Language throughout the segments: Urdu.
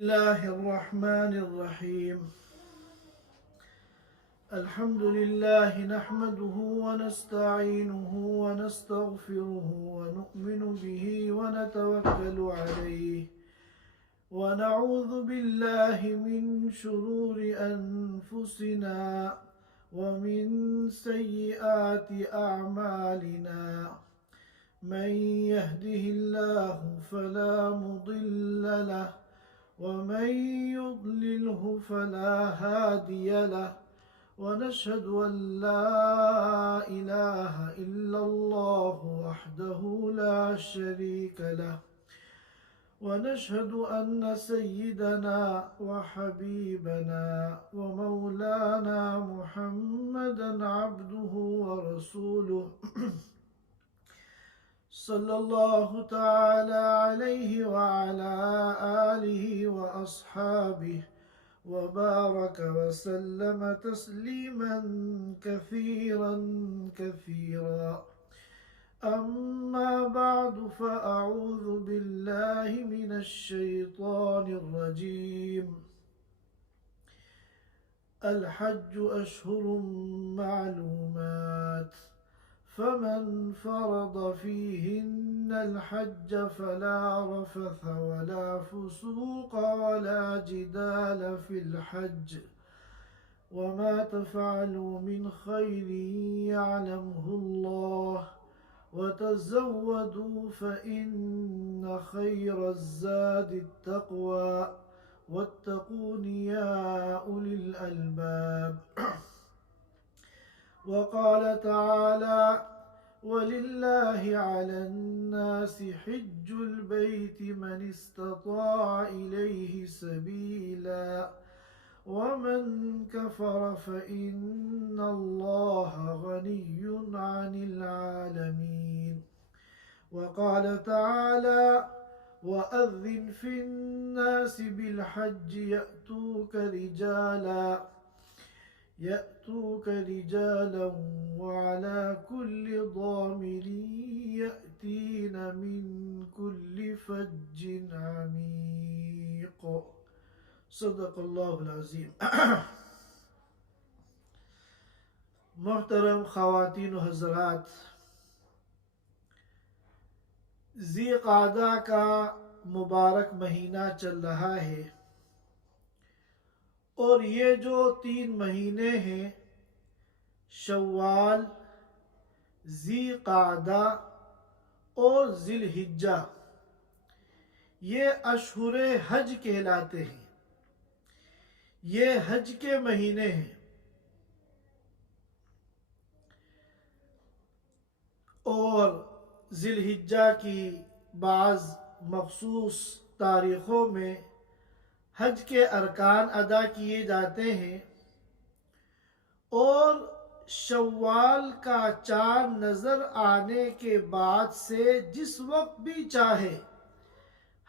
الله الرحمن الرحيم. الحمد لله نحمده ونستعينه ونستغفره ونؤمن به ونتوكل عليه ونعوذ بالله من شرور أنفسنا ومن سيئات أعمالنا. من يهده الله فلا مضل له ومن يضلله فلا هادي له، ونشهد أن لا إله إلا الله وحده لا شريك له، ونشهد أن سيدنا وحبيبنا ومولانا محمدا عبده ورسوله صلى الله تعالى عليه وعلى آله وأصحابه وبارك وسلم تسليما كثيرا كثيرا. أما بعد، فأعوذ بالله من الشيطان الرجيم. الحج أشهر معلومات، فمن فرض فيهن الحج فلا رفث ولا فسوق ولا جدال في الحج، وما تفعلوا من خير يعلمه الله، وتزودوا فإن خير الزاد التقوى، واتقون يا أولي الألباب. وقال تعالى: ولله على الناس حج البيت من استطاع إليه سبيلا، ومن كفر فإن الله غني عن العالمين. وقال تعالى: وأذن في الناس بالحج يأتوك رجالا وعلى كل ضامر يأتين من كل فج عميق. صدق اللہ العظیم. محترم خواتین و حضرات، ذی قعدہ کا مبارک مہینہ چل رہا ہے، اور یہ جو 3 مہینے ہیں، شوال، ذی قعدہ اور ذی الحجہ، یہ اشہر حج کہلاتے ہیں. یہ حج کے مہینے ہیں، اور ذی الحجہ کی بعض مخصوص تاریخوں میں حج کے ارکان ادا کیے جاتے ہیں، اور شوال کا چاند نظر آنے کے بعد سے جس وقت بھی چاہے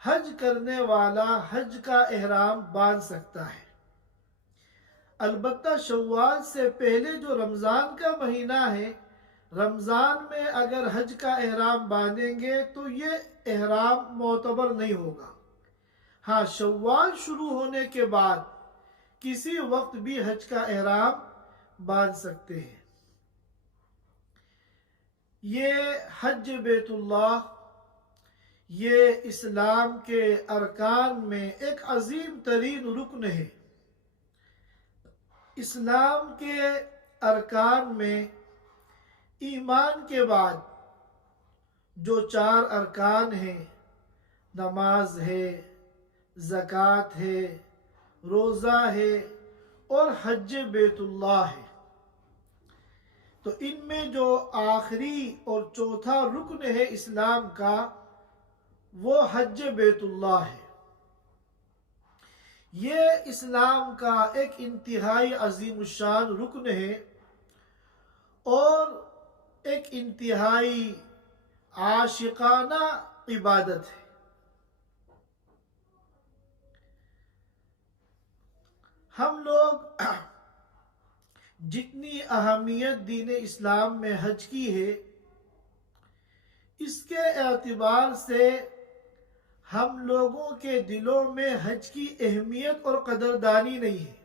حج کرنے والا حج کا احرام باندھ سکتا ہے. البتہ شوال سے پہلے جو رمضان کا مہینہ ہے، رمضان میں اگر حج کا احرام باندھیں گے تو یہ احرام معتبر نہیں ہوگا. ہاں، شوال شروع ہونے کے بعد کسی وقت بھی حج کا احرام باندھ سکتے ہیں. یہ حج بیت اللہ، یہ اسلام کے ارکان میں ایک عظیم ترین رکن ہے. اسلام کے ارکان میں ایمان کے بعد جو 4 ارکان ہیں، نماز ہے، زکوٰۃ ہے، روزہ ہے، اور حج بیت اللہ ہے. تو ان میں جو آخری اور چوتھا رکن ہے اسلام کا، وہ حج بیت اللہ ہے. یہ اسلام کا ایک انتہائی عظیم الشان رکن ہے، اور ایک انتہائی عاشقانہ عبادت ہے. ہم لوگ جتنی اہمیت دین اسلام میں حج کی ہے، اس کے اعتبار سے ہم لوگوں کے دلوں میں حج کی اہمیت اور قدردانی نہیں ہے،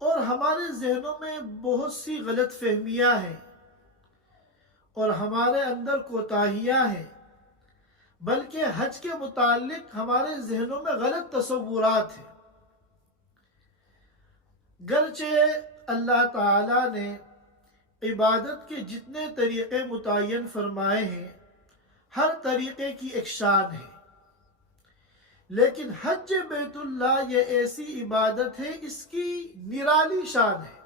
اور ہمارے ذہنوں میں بہت سی غلط فہمیاں ہیں اور ہمارے اندر کوتاہیاں ہیں، بلکہ حج کے متعلق ہمارے ذہنوں میں غلط تصورات ہیں۔ گرچہ اللہ تعالیٰ نے عبادت کے جتنے طریقے متعین فرمائے ہیں، ہر طریقے کی ایک شان ہے، لیکن حج بیت اللہ یہ ایسی عبادت ہے، اس کی نرالی شان ہے۔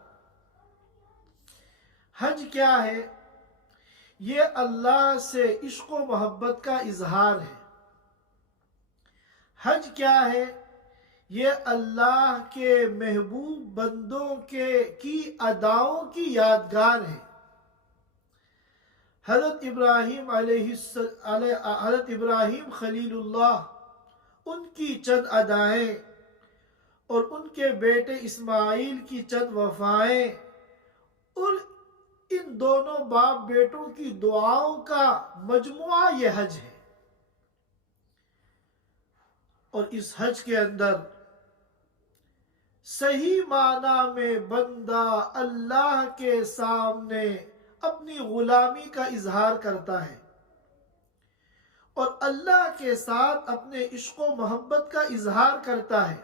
حج کیا ہے؟ یہ اللہ سے عشق و محبت کا اظہار ہے۔ حج کیا ہے؟ یہ اللہ کے محبوب بندوں کی اداؤں کی یادگار ہے۔ حضرت ابراہیم خلیل اللہ، ان کی چند ادائیں اور ان کے بیٹے اسماعیل کی چند وفائیں اور ان دونوں باپ بیٹوں کی دعاؤں کا مجموعہ یہ حج ہے۔ اور اس حج کے اندر صحیح معنی میں بندہ اللہ کے سامنے اپنی غلامی کا اظہار کرتا ہے اور اللہ کے ساتھ اپنے عشق و محبت کا اظہار کرتا ہے۔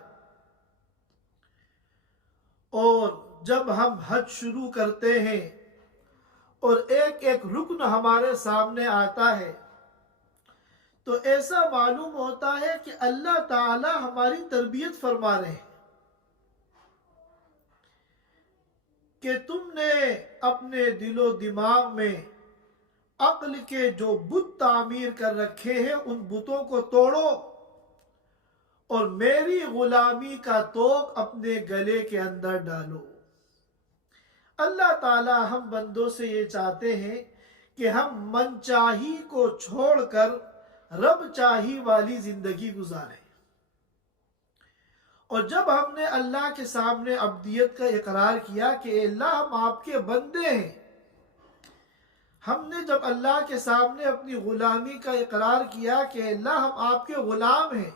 اور جب ہم حج شروع کرتے ہیں اور ایک ایک رکن ہمارے سامنے آتا ہے تو ایسا معلوم ہوتا ہے کہ اللہ تعالی ہماری تربیت فرما رہے ہیں کہ تم نے اپنے دل و دماغ میں عقل کے جو بت تعمیر کر رکھے ہیں ان بتوں کو توڑو اور میری غلامی کا توق اپنے گلے کے اندر ڈالو۔ اللہ تعالی ہم بندوں سے یہ چاہتے ہیں کہ ہم من چاہی کو چھوڑ کر رب چاہی والی زندگی گزاریں۔ اور جب ہم نے اللہ کے سامنے عبدیت کا اقرار کیا کہ اے اللہ ہم آپ کے بندے ہیں، ہم نے جب اللہ کے سامنے اپنی غلامی کا اقرار کیا کہ اے اللہ ہم آپ کے غلام ہیں،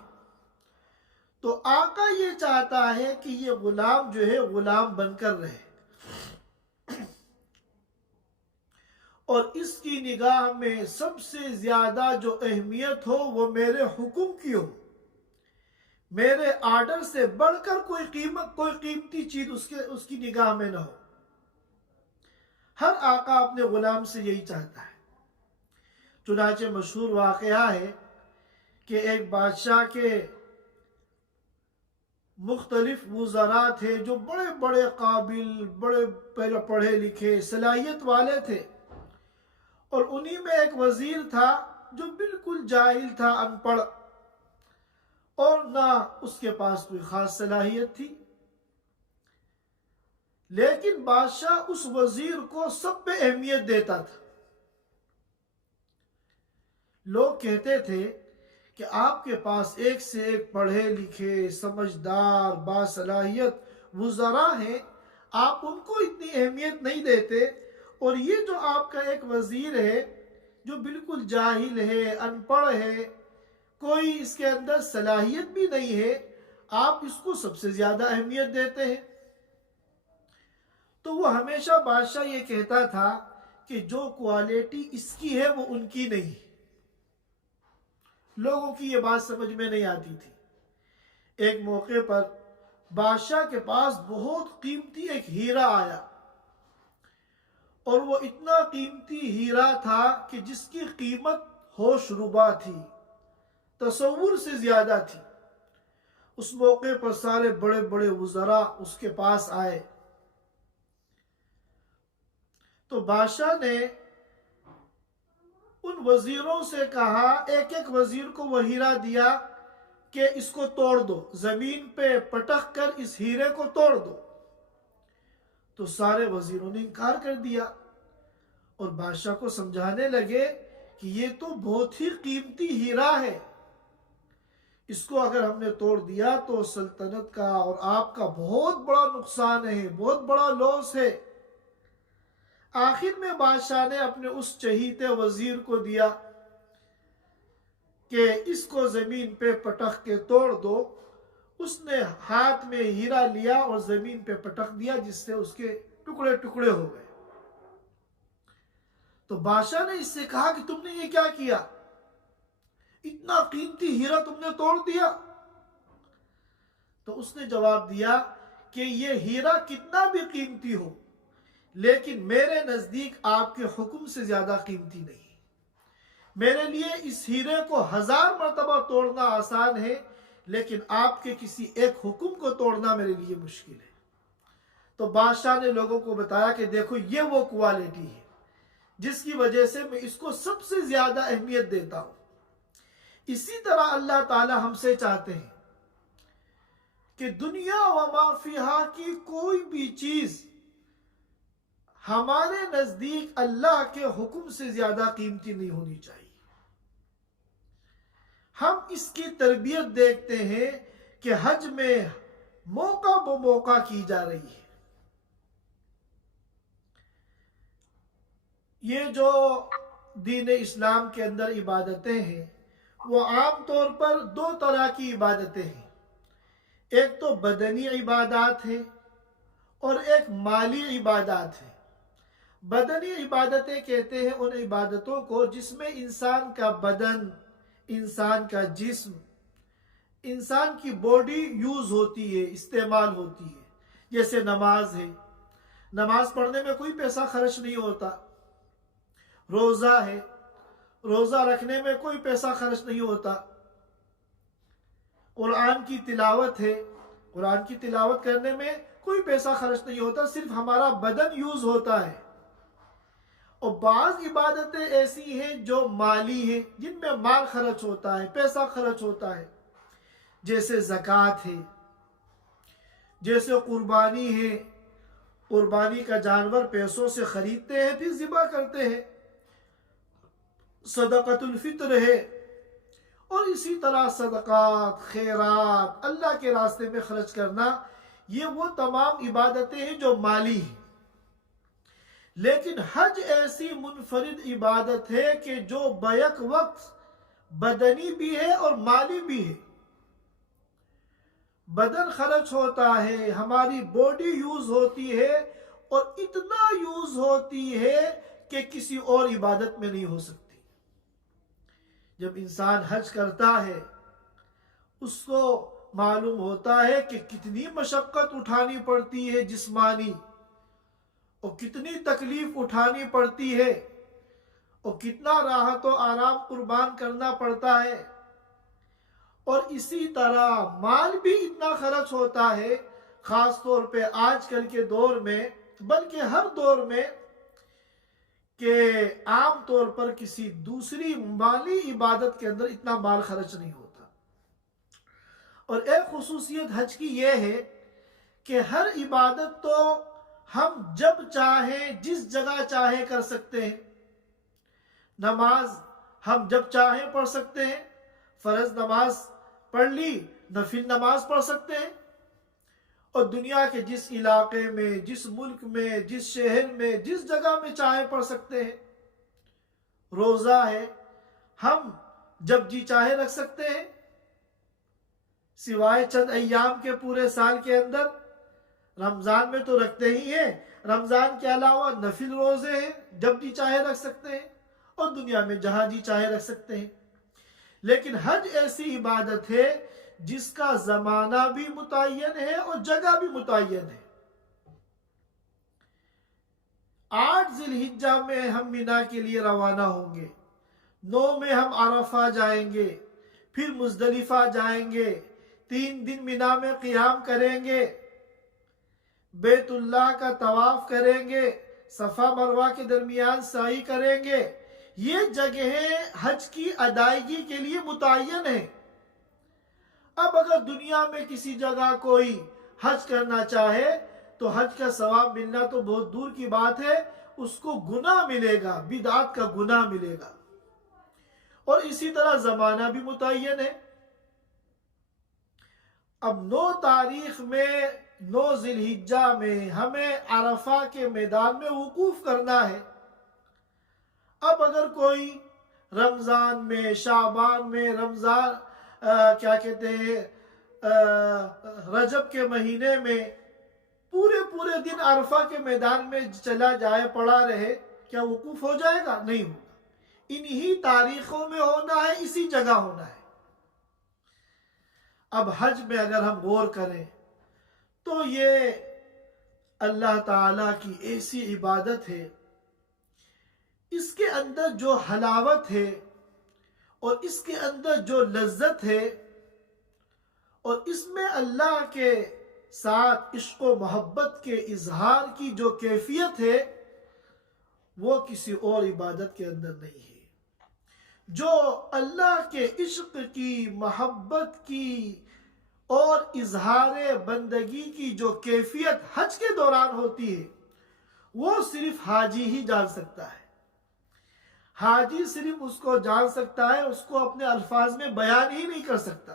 تو آقا یہ چاہتا ہے کہ یہ غلام جو ہے غلام بن کر رہے اور اس کی نگاہ میں سب سے زیادہ جو اہمیت ہو وہ میرے حکم کی ہو، میرے آرڈر سے بڑھ کر کوئی قیمتی چیز اس کی نگاہ میں نہ ہو۔ ہر آقا اپنے غلام سے یہی چاہتا ہے۔ چنانچہ مشہور واقعہ ہے کہ ایک بادشاہ کے مختلف وزراء تھے جو بڑے بڑے قابل، بڑے پڑھے لکھے، صلاحیت والے تھے، اور انہی میں ایک وزیر تھا جو بالکل جاہل تھا، ان پڑھ، اور نہ اس کے پاس کوئی خاص صلاحیت تھی، لیکن بادشاہ اس وزیر کو سب پہ اہمیت دیتا تھا۔ لوگ کہتے تھے کہ آپ کے پاس ایک سے ایک پڑھے لکھے، سمجھدار، باصلاحیت وزراء ہیں، آپ ان کو اتنی اہمیت نہیں دیتے، اور یہ جو آپ کا ایک وزیر ہے جو بالکل جاہل ہے، ان پڑھ ہے، کوئی اس کے اندر صلاحیت بھی نہیں ہے، آپ اس کو سب سے زیادہ اہمیت دیتے ہیں۔ تو وہ ہمیشہ بادشاہ یہ کہتا تھا کہ جو کوالٹی اس کی ہے وہ ان کی نہیں۔ لوگوں کی یہ بات سمجھ میں نہیں آتی تھی۔ ایک موقع پر بادشاہ کے پاس بہت قیمتی ایک ہیرا آیا، اور وہ اتنا قیمتی ہیرا تھا کہ جس کی قیمت ہوش ربا تھی، تصور سے زیادہ تھی۔ اس موقع پر سارے بڑے بڑے وزراء اس کے پاس آئے، تو بادشاہ نے ان وزیروں سے کہا، ایک ایک وزیر کو وہ ہیرا دیا کہ اس کو توڑ دو، زمین پہ پٹک کر اس ہیرے کو توڑ دو۔ تو سارے وزیروں نے انکار کر دیا، اور بادشاہ کو سمجھانے لگے کہ یہ تو بہت ہی قیمتی ہیرا ہے، اس کو اگر ہم نے توڑ دیا تو سلطنت کا اور آپ کا بہت بڑا نقصان ہے، بہت بڑا لاس ہے۔ آخر میں بادشاہ نے اپنے اس چہیتے وزیر کو دیا، کہ اس کو زمین پہ پٹخ کے توڑ دو. اس نے ہاتھ میں ہیرا لیا اور زمین پہ پٹخ دیا، جس سے اس کے ٹکڑے ٹکڑے ہو گئے. تو بادشاہ نے اس سے کہا کہ تم نے یہ کیا کیا؟ اتنا قیمتی ہیرا تم نے توڑ دیا. تو اس نے جواب دیا کہ یہ ہیرا کتنا بھی قیمتی ہو، لیکن میرے نزدیک آپ کے حکم سے زیادہ قیمتی نہیں. میرے لیے اس ہیرے کو 1000 مرتبہ توڑنا آسان ہے، لیکن آپ کے کسی ایک حکم کو توڑنا میرے لیے مشکل ہے. تو بادشاہ نے لوگوں کو بتایا کہ دیکھو یہ وہ کوالٹی ہے جس کی وجہ سے میں اس کو سب سے زیادہ اہمیت دیتا ہوں. اسی طرح اللہ تعالی ہم سے چاہتے ہیں کہ دنیا و ما فیہا کی کوئی بھی چیز ہمارے نزدیک اللہ کے حکم سے زیادہ قیمتی نہیں ہونی چاہیے. ہم اس کی تربیت دیکھتے ہیں کہ حج میں موقع بہ موقع کی جا رہی ہے. یہ جو دین اسلام کے اندر عبادتیں ہیں وہ عام طور پر 2 طرح کی عبادتیں ہیں. ایک تو بدنی عبادات ہیں اور ایک مالی عبادات ہیں. بدنی عبادتیں کہتے ہیں ان عبادتوں کو جس میں انسان کا بدن، انسان کا جسم، انسان کی باڈی یوز ہوتی ہے، استعمال ہوتی ہے. جیسے نماز ہے، نماز پڑھنے میں کوئی پیسہ خرچ نہیں ہوتا. روزہ ہے، روزہ رکھنے میں کوئی پیسہ خرچ نہیں ہوتا. قرآن کی تلاوت ہے، قرآن کی تلاوت کرنے میں کوئی پیسہ خرچ نہیں ہوتا، صرف ہمارا بدن یوز ہوتا ہے. اور بعض عبادتیں ایسی ہیں جو مالی ہیں، جن میں مال خرچ ہوتا ہے، پیسہ خرچ ہوتا ہے. جیسے زکوٰۃ ہے، جیسے قربانی ہے. قربانی کا جانور پیسوں سے خریدتے ہیں پھر ذبح کرتے ہیں. صدقۃ الفطر ہے، اور اسی طرح صدقات، خیرات، اللہ کے راستے میں خرچ کرنا، یہ وہ تمام عبادتیں ہیں جو مالی ہیں. لیکن حج ایسی منفرد عبادت ہے کہ جو بیک وقت بدنی بھی ہے اور مالی بھی ہے. بدن خرچ ہوتا ہے، ہماری باڈی یوز ہوتی ہے، اور اتنا یوز ہوتی ہے کہ کسی اور عبادت میں نہیں ہو سکتی. جب انسان حج کرتا ہے اس کو معلوم ہوتا ہے کہ کتنی مشقت اٹھانی پڑتی ہے جسمانی، اور کتنی تکلیف اٹھانی پڑتی ہے، اور کتنا راحت و آرام قربان کرنا پڑتا ہے. اور اسی طرح مال بھی اتنا خرچ ہوتا ہے، خاص طور پہ آج کل کے دور میں، بلکہ ہر دور میں، کہ عام طور پر کسی دوسری مالی عبادت کے اندر اتنا مال خرچ نہیں ہوتا. اور ایک خصوصیت حج کی یہ ہے کہ ہر عبادت تو ہم جب چاہیں جس جگہ چاہیں کر سکتے ہیں. نماز ہم جب چاہیں پڑھ سکتے ہیں، فرض نماز پڑھ لی، نفل نماز پڑھ سکتے ہیں، اور دنیا کے جس علاقے میں، جس ملک میں، جس شہر میں، جس جگہ میں چاہیں پڑھ سکتے ہیں. روزہ ہے، ہم جب جی چاہے رکھ سکتے ہیں، سوائے چند ایام کے پورے سال کے اندر. رمضان میں تو رکھتے ہی ہیں، رمضان کے علاوہ نفل روزے ہیں، جب جی چاہے رکھ سکتے ہیں، اور دنیا میں جہاں جی چاہے رکھ سکتے ہیں. لیکن حج ایسی عبادت ہے جس کا زمانہ بھی متعین ہے اور جگہ بھی متعین ہے. 8 ذی الحجہ میں ہم مینا کے لیے روانہ ہوں گے، 9 میں ہم عرفہ جائیں گے، پھر مزدلفہ جائیں گے، 3 دن مینا میں قیام کریں گے، بیت اللہ کا طواف کریں گے، صفا مروہ کے درمیان سعی کریں گے. یہ جگہیں حج کی ادائیگی کے لیے متعین ہیں. اب اگر دنیا میں کسی جگہ کوئی حج کرنا چاہے تو حج کا ثواب ملنا تو بہت دور کی بات ہے، اس کو گناہ ملے گا، بدعات کا گناہ ملے گا. اور اسی طرح زمانہ بھی متعین ہے. اب 9 تاریخ میں، 9 ذی الحجہ میں ہمیں عرفہ کے میدان میں وقوف کرنا ہے. اب اگر کوئی رمضان میں، شعبان میں، رمضان کیا کہتے ہیں رجب کے مہینے میں پورے دن عرفہ کے میدان میں چلا جائے، پڑا رہے، کیا وقوف ہو جائے گا؟ نہیں ہوگا۔ انہی تاریخوں میں ہونا ہے، اسی جگہ ہونا ہے۔ اب حج میں اگر ہم غور کریں تو یہ اللہ تعالیٰ کی ایسی عبادت ہے، اس کے اندر جو حلاوت ہے اور اس کے اندر جو لذت ہے اور اس میں اللہ کے ساتھ عشق و محبت کے اظہار کی جو کیفیت ہے وہ کسی اور عبادت کے اندر نہیں ہے۔ جو اللہ کے عشق کی، محبت کی اور اظہار بندگی کی جو کیفیت حج کے دوران ہوتی ہے وہ صرف حاجی ہی جان سکتا ہے۔ حاجی صرف اس کو جان سکتا ہے، اس کو اپنے الفاظ میں بیان ہی نہیں کر سکتا۔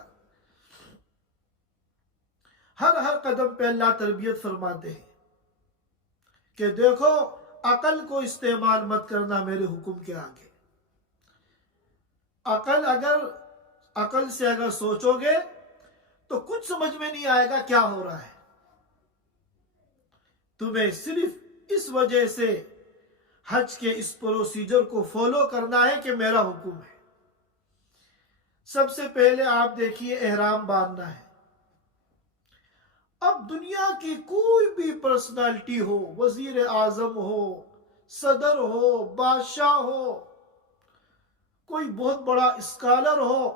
ہر قدم پہ اللہ تربیت فرماتے ہیں کہ دیکھو عقل کو استعمال مت کرنا میرے حکم کے آگے۔ عقل سے اگر سوچو گے تو کچھ سمجھ میں نہیں آئے گا کیا ہو رہا ہے۔ تمہیں صرف اس وجہ سے حج کے اس پروسیجر کو فالو کرنا ہے کہ میرا حکم ہے۔ سب سے پہلے آپ دیکھیے احرام باندھنا ہے۔ اب دنیا کی کوئی بھی پرسنالٹی ہو، وزیر اعظم ہو، صدر ہو، بادشاہ ہو، کوئی بہت بڑا اسکالر ہو،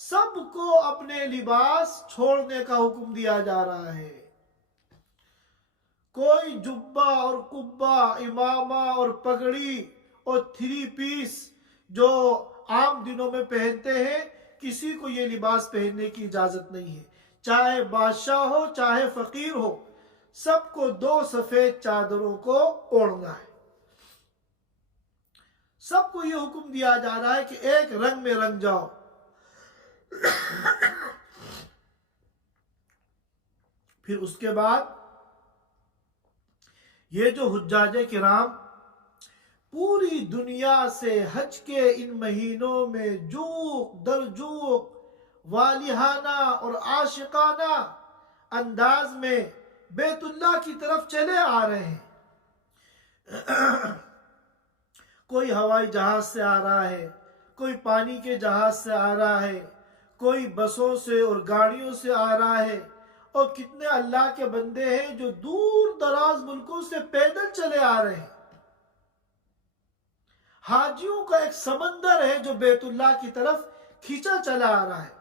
سب کو اپنے لباس چھوڑنے کا حکم دیا جا رہا ہے۔ کوئی جبہ اور قبہ، امامہ اور پگڑی اور 3 پیس جو عام دنوں میں پہنتے ہیں، کسی کو یہ لباس پہننے کی اجازت نہیں ہے۔ چاہے بادشاہ ہو، چاہے فقیر ہو، سب کو 2 سفید چادروں کو اوڑھنا ہے۔ سب کو یہ حکم دیا جا رہا ہے کہ ایک رنگ میں رنگ جاؤ۔ پھر اس کے بعد یہ جو حجاج کرام پوری دنیا سے حج کے ان مہینوں میں جوق در جوق والہانہ اور عاشقانہ انداز میں بیت اللہ کی طرف چلے آ رہے ہیں۔ کوئی ہوائی جہاز سے آ رہا ہے، کوئی پانی کے جہاز سے آ رہا ہے، کوئی بسوں سے اور گاڑیوں سے آ رہا ہے، اور کتنے اللہ کے بندے ہیں جو دور دراز ملکوں سے پیدل چلے آ رہے ہیں۔ حاجیوں کا ایک سمندر ہے جو بیت اللہ کی طرف کھینچا چلا آ رہا ہے۔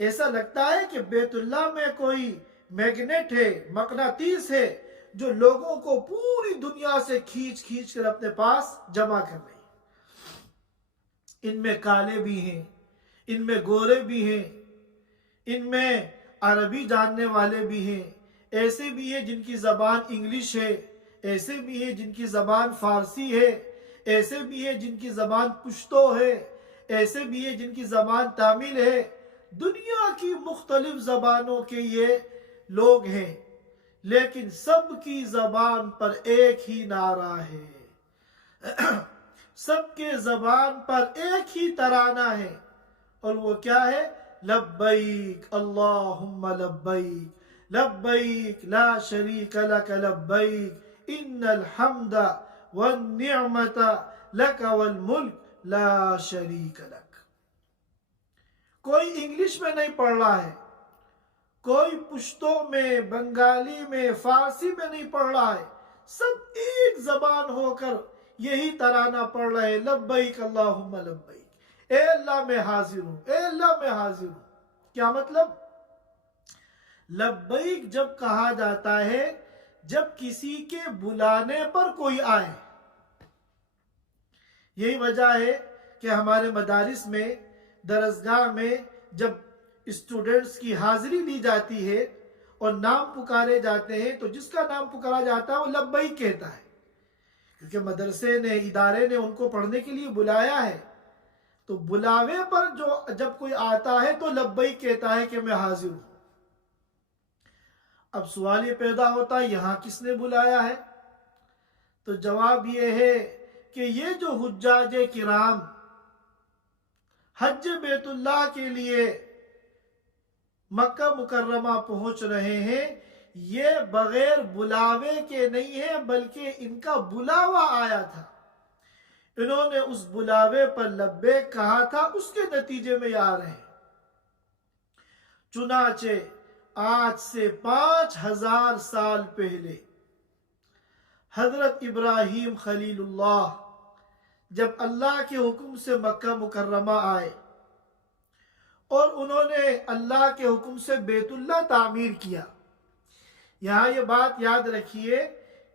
ایسا لگتا ہے کہ بیت اللہ میں کوئی میگنیٹ ہے، مقناطیس ہے، جو لوگوں کو پوری دنیا سے کھینچ کر اپنے پاس جمع کر رہی ہے۔ ان میں کالے بھی ہیں، ان میں گورے بھی ہیں، ان میں عربی جاننے والے بھی ہیں، ایسے بھی ہیں جن کی زبان انگلش ہے، ایسے بھی ہیں جن کی زبان فارسی ہے، ایسے بھی ہیں جن کی زبان پشتو ہے، ایسے بھی ہیں جن کی زبان تامل ہے۔ دنیا کی مختلف زبانوں کے یہ لوگ ہیں، لیکن سب کی زبان پر ایک ہی نعرہ ہے، سب کے زبان پر ایک ہی ترانہ ہے، اور وہ کیا ہے؟ لبیک اللہم لبیک، لبیک لا شریک لک لبیک، ان الحمد والنعمت لک والملک لا شریک لک۔ کوئی انگلش میں نہیں پڑھ رہا ہے، کوئی پشتو میں، بنگالی میں، فارسی میں نہیں پڑھ رہا ہے، سب ایک زبان ہو کر یہی ترانہ پڑھ رہے ہیں، لبیک اللہم لبیک، اے اللہ میں حاضر ہوں، اے اللہ میں حاضر ہوں۔ کیا مطلب؟ لبیک جب کہا جاتا ہے جب کسی کے بلانے پر کوئی آئے۔ یہی وجہ ہے کہ ہمارے مدارس میں، درسگاہ میں جب اسٹوڈنٹس کی حاضری لی جاتی ہے اور نام پکارے جاتے ہیں تو جس کا نام پکارا جاتا ہے وہ لبیک کہتا ہے، کیونکہ مدرسے نے، ادارے نے ان کو پڑھنے کے لیے بلایا ہے۔ تو بلاوے پر جب کوئی آتا ہے تو لبیک کہتا ہے کہ میں حاضر ہوں۔ اب سوال یہ پیدا ہوتا ہے یہاں کس نے بلایا ہے؟ تو جواب یہ ہے کہ یہ جو حجاج کرام حج بیت اللہ کے لیے مکہ مکرمہ پہنچ رہے ہیں، یہ بغیر بلاوے کے نہیں ہے، بلکہ ان کا بلاوا آیا تھا، انہوں نے اس بلاوے پر لبیک کہا تھا، اس کے نتیجے میں یہ آ رہے ہیں۔ چنانچہ آج سے 5000 سال پہلے حضرت ابراہیم خلیل اللہ جب اللہ کے حکم سے مکہ مکرمہ آئے اور انہوں نے اللہ کے حکم سے بیت اللہ تعمیر کیا۔ یہاں یہ بات یاد رکھیے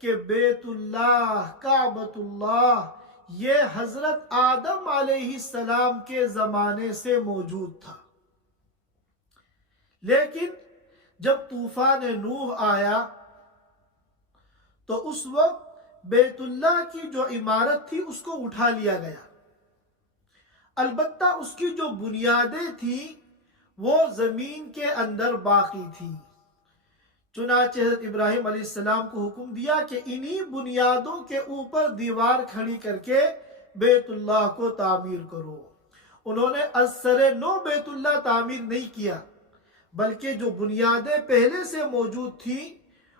کہ بیت اللہ، کعبۃ اللہ، یہ حضرت آدم علیہ السلام کے زمانے سے موجود تھا، لیکن جب طوفان نوح آیا تو اس وقت بیت اللہ کی جو عمارت تھی اس کو اٹھا لیا گیا، البتہ اس کی جو بنیادیں تھیں وہ زمین کے اندر باقی تھیں۔ چنانچہ حضرت ابراہیم علیہ السلام کو حکم دیا کہ انہی بنیادوں کے اوپر دیوار کھڑی کر کے بیت اللہ کو تعمیر کرو۔ انہوں نے از سر نو بیت اللہ تعمیر نہیں کیا، بلکہ جو بنیادیں پہلے سے موجود تھیں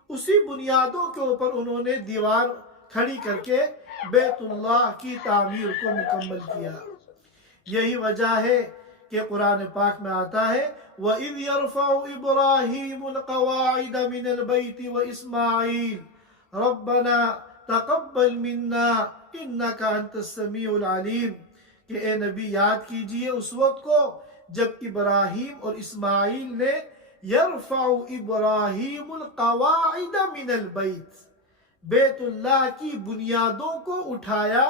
اسی بنیادوں کے اوپر انہوں نے دیوار کھڑی کر کے بیت اللہ کی تعمیر کو مکمل کیا۔ یہی وجہ ہے کہ قرآن پاک میں آتا ہے وَإِذْ يَرْفَعُ إِبْرَاهِيمُ الْقَوَاعِدَ مِنَ الْبَيْتِ وَإِسْمَاعِيلُ رَبَّنَا تَقَبَّلْ مِنَّا إِنَّكَ أَنْتَ السَّمِيعُ الْعَلِيمُ، کہ اے نبی یاد کیجئے اس وقت کو جب ابراہیم اور اسماعیل نے یرفع ابراہیم القواعد من البیت، بیت اللہ کی بنیادوں کو اٹھایا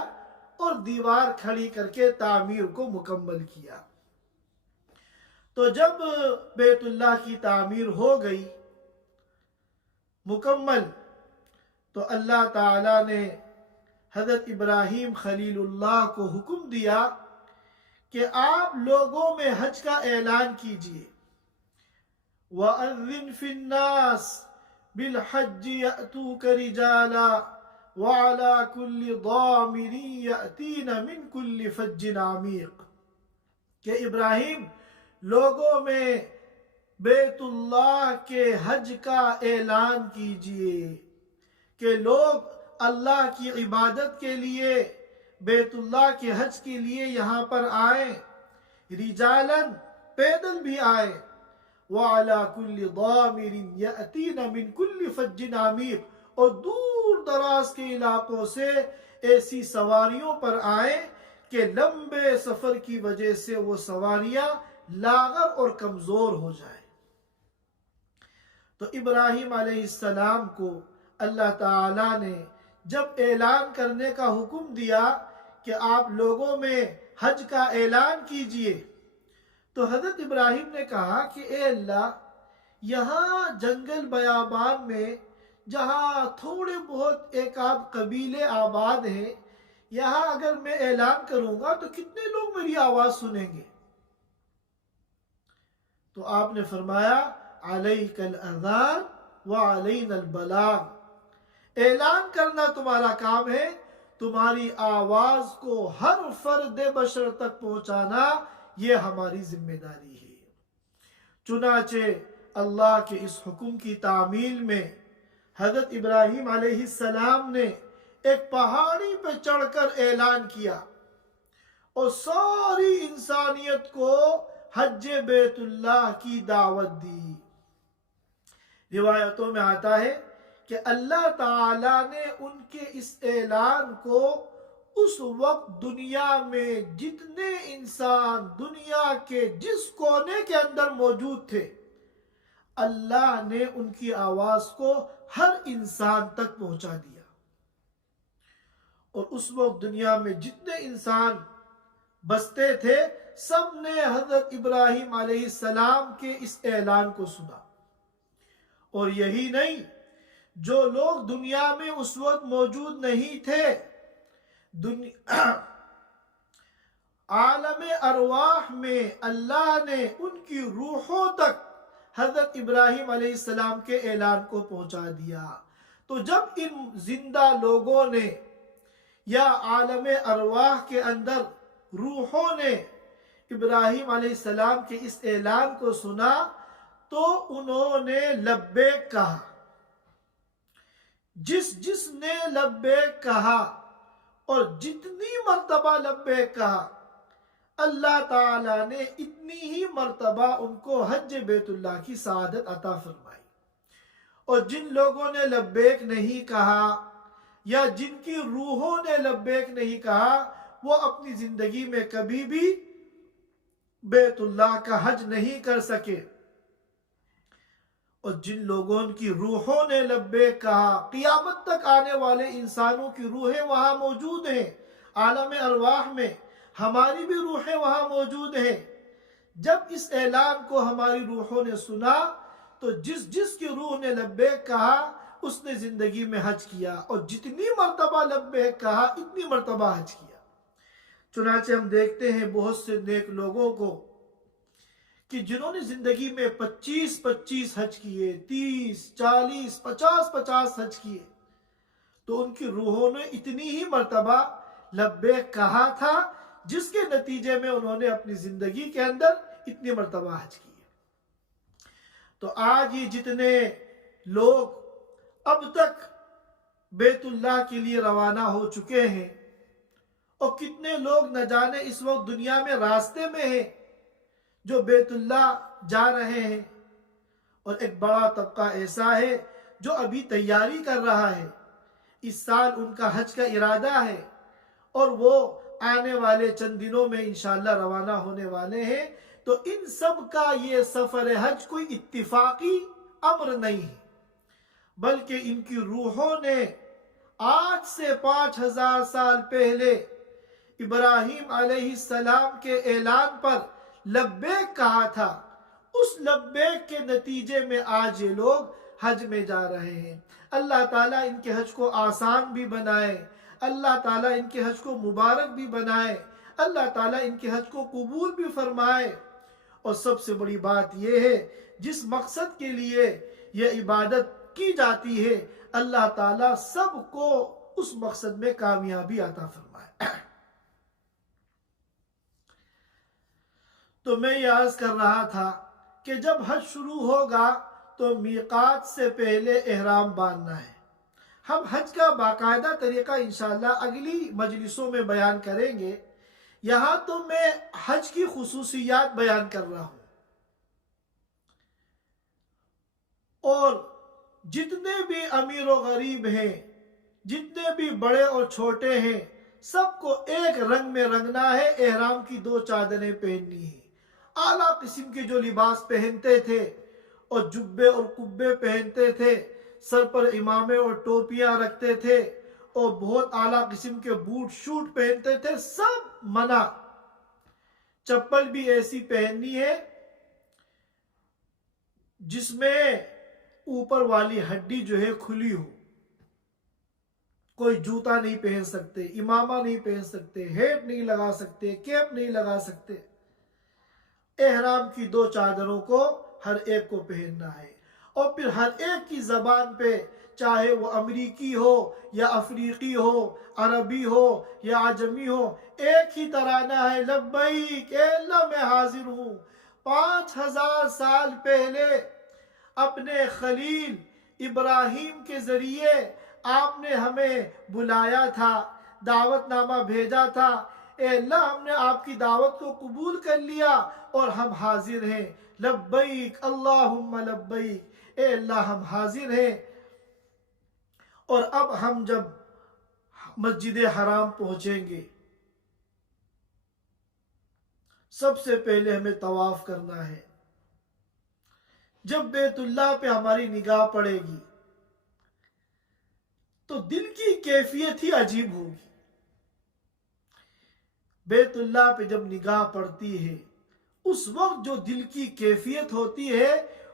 اور دیوار کھڑی کر کے تعمیر کو مکمل کیا۔ تو جب بیت اللہ کی تعمیر ہو گئی مکمل تو اللہ تعالیٰ نے حضرت ابراہیم خلیل اللہ کو حکم دیا کہ آپ لوگوں میں حج کا اعلان کیجئے، وَأَذِّنْ فِي النَّاسِ بِالْحَجِّ يَأْتُوكَ رِجَالًا وَعَلَى كُلِّ ضَامِرٍ يَأْتِينَ مِنْ كُلِّ فَجٍّ عَمِيقٍ، کہ ابراہیم لوگوں میں بیت اللہ کے حج کا اعلان کیجئے کہ لوگ اللہ کی عبادت کے لیے بیت اللہ کے حج کے لیے یہاں پر آئیں، رجالن پیدل بھی آئیں، وَعَلَى كُلِّ ضَامِرٍ يَأْتِينَ مِنْ كُلِّ فَجٍّ عَمِيقٍ، اور دور دراز کے علاقوں سے ایسی سواریوں پر آئیں کہ لمبے سفر کی وجہ سے وہ سواریاں لاغر اور کمزور ہو جائیں۔ تو ابراہیم علیہ السلام کو اللہ تعالیٰ نے جب اعلان کرنے کا حکم دیا کہ آپ لوگوں میں حج کا اعلان کیجئے، تو حضرت ابراہیم نے کہا کہ اے اللہ، یہاں جنگل بیابان میں جہاں تھوڑے بہت ایک آدھ قبیلے آباد ہیں، یہاں اگر میں اعلان کروں گا تو کتنے لوگ میری آواز سنیں گے؟ تو آپ نے فرمایا علیک الاذان وعلینا البلاغ، اعلان کرنا تمہارا کام ہے، تمہاری آواز کو ہر فرد بشر تک پہنچانا یہ ہماری ذمہ داری ہے۔ چنانچہ اللہ کے اس حکم کی تعمیل میں حضرت ابراہیم علیہ السلام نے ایک پہاڑی پہ چڑھ کر اعلان کیا اور ساری انسانیت کو حج بیت اللہ کی دعوت دی۔ روایتوں میں آتا ہے کہ اللہ تعالیٰ نے ان کے اس اعلان کو اس وقت دنیا میں جتنے انسان دنیا کے جس کونے کے اندر موجود تھے، اللہ نے ان کی آواز کو ہر انسان تک پہنچا دیا، اور اس وقت دنیا میں جتنے انسان بستے تھے سب نے حضرت ابراہیم علیہ السلام کے اس اعلان کو سنا۔ اور یہی نہیں، جو لوگ دنیا میں اس وقت موجود نہیں تھے، عالم ارواح میں اللہ نے ان کی روحوں تک حضرت ابراہیم علیہ السلام کے اعلان کو پہنچا دیا۔ تو جب ان زندہ لوگوں نے یا عالم ارواح کے اندر روحوں نے ابراہیم علیہ السلام کے اس اعلان کو سنا تو انہوں نے لبیک کہا۔ جس نے لبیک کہا اور جتنی مرتبہ لبیک کہا، اللہ تعالیٰ نے اتنی ہی مرتبہ ان کو حج بیت اللہ کی سعادت عطا فرمائی۔ اور جن لوگوں نے لبیک نہیں کہا یا جن کی روحوں نے لبیک نہیں کہا، وہ اپنی زندگی میں کبھی بھی بیت اللہ کا حج نہیں کر سکے۔ اور جن لوگوں کی روحوں نے لبیک کہا، قیامت تک آنے والے انسانوں کی روحیں وہاں موجود ہیں، عالم ارواح میں ہماری بھی روحیں وہاں موجود ہیں۔ جب اس اعلان کو ہماری روحوں نے سنا تو جس کی روح نے لبیک کہا اس نے زندگی میں حج کیا، اور جتنی مرتبہ لبیک کہا اتنی مرتبہ حج کیا۔ چنانچہ ہم دیکھتے ہیں بہت سے نیک لوگوں کو کہ جنہوں نے زندگی میں 25 حج کیے، 30 40 50 حج کیے، تو ان کی روحوں نے اتنی ہی مرتبہ لبیک کہا تھا، جس کے نتیجے میں انہوں نے اپنی زندگی کے اندر اتنی مرتبہ حج کیے۔ تو آج یہ جتنے لوگ اب تک بیت اللہ کے لیے روانہ ہو چکے ہیں، اور کتنے لوگ نہ جانے اس وقت دنیا میں راستے میں ہیں جو بیت اللہ جا رہے ہیں، اور ایک بڑا طبقہ ایسا ہے جو ابھی تیاری کر رہا ہے۔ اس سال ان کا حج کا ارادہ ہے اور وہ آنے والے چند دنوں میں انشاءاللہ روانہ ہونے والے ہیں۔ تو ان سب کا یہ سفر حج کوئی اتفاقی امر نہیں ہے، بلکہ ان کی روحوں نے آج سے 5000 سال پہلے ابراہیم علیہ السلام کے اعلان پر لبیک کہا تھا۔ اس لبیک کے نتیجے میں آج یہ لوگ حج میں جا رہے ہیں۔ اللہ تعالیٰ ان کے حج کو آسان بھی بنائے، اللہ تعالیٰ ان کے حج کو مبارک بھی بنائے، اللہ تعالیٰ ان کے حج کو قبول بھی فرمائے۔ اور سب سے بڑی بات یہ ہے، جس مقصد کے لیے یہ عبادت کی جاتی ہے، اللہ تعالیٰ سب کو اس مقصد میں کامیابی عطا فرمائے۔ تو میں یہ عرض کر رہا تھا کہ جب حج شروع ہوگا تو میقات سے پہلے احرام باندھنا ہے۔ ہم حج کا باقاعدہ طریقہ انشاءاللہ اگلی مجلسوں میں بیان کریں گے۔ یہاں تو میں حج کی خصوصیات بیان کر رہا ہوں، اور جتنے بھی امیر و غریب ہیں، جتنے بھی بڑے اور چھوٹے ہیں، سب کو ایک رنگ میں رنگنا ہے، احرام کی 2 چادریں پہننی ہیں۔ اعلیٰ قسم کے جو لباس پہنتے تھے اور جبے اور قبے پہنتے تھے، سر پر امامے اور ٹوپیاں رکھتے تھے، اور بہت اعلیٰ قسم کے بوٹ شوٹ پہنتے تھے، سب منع۔ چپل بھی ایسی پہننی ہے جس میں اوپر والی ہڈی جو ہے کھلی ہو۔ کوئی جوتا نہیں پہن سکتے، امامہ نہیں پہن سکتے، ہیٹ نہیں لگا سکتے، کیپ نہیں لگا سکتے۔ احرام کی 2 چادروں کو ہر ایک کو پہننا ہے، اور پھر ہر ایک کی زبان پہ، چاہے وہ امریکی ہو یا افریقی ہو، عربی ہو یا عجمی ہو، ایک ہی ترانہ ہے، لبیک اے اللہ میں حاضر ہوں۔ 5000 سال پہلے اپنے خلیل ابراہیم کے ذریعے آپ نے ہمیں بلایا تھا، دعوت نامہ بھیجا تھا۔ اے اللہ، ہم نے آپ کی دعوت کو قبول کر لیا اور ہم حاضر ہیں، لبیک اللہم لبیک، اے اللہ ہم حاضر ہیں۔ اور اب ہم جب مسجد حرام پہنچیں گے، سب سے پہلے ہمیں طواف کرنا ہے۔ جب بیت اللہ پہ ہماری نگاہ پڑے گی تو دل کی کیفیت ہی عجیب ہوگی۔ بیت اللہ پہ جب نگاہ پڑتی ہے، اس وقت جو دل کی کیفیت ہوتی ہے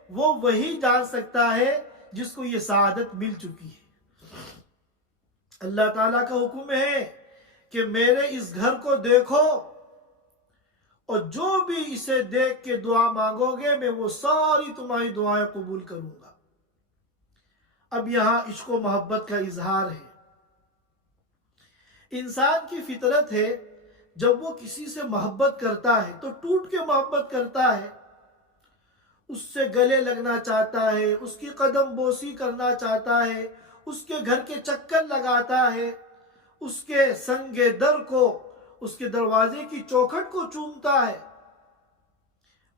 وہ وہی جان سکتا ہے جس کو یہ سعادت مل چکی ہے۔ اللہ تعالیٰ کا حکم ہے کہ میرے اس گھر کو دیکھو، اور جو بھی اسے دیکھ کے دعا مانگو گے میں وہ ساری تمہاری دعائیں قبول کروں گا۔ اب یہاں عشق و محبت کا اظہار ہے۔ انسان کی فطرت ہے، جب وہ کسی سے محبت کرتا ہے تو ٹوٹ کے محبت کرتا ہے، اس سے گلے لگنا چاہتا ہے، اس کی قدم بوسی کرنا چاہتا ہے، اس کے گھر کے چکر لگاتا ہے، اس کے سنگ در کو، اس کے دروازے کی چوکھٹ کو چومتا ہے۔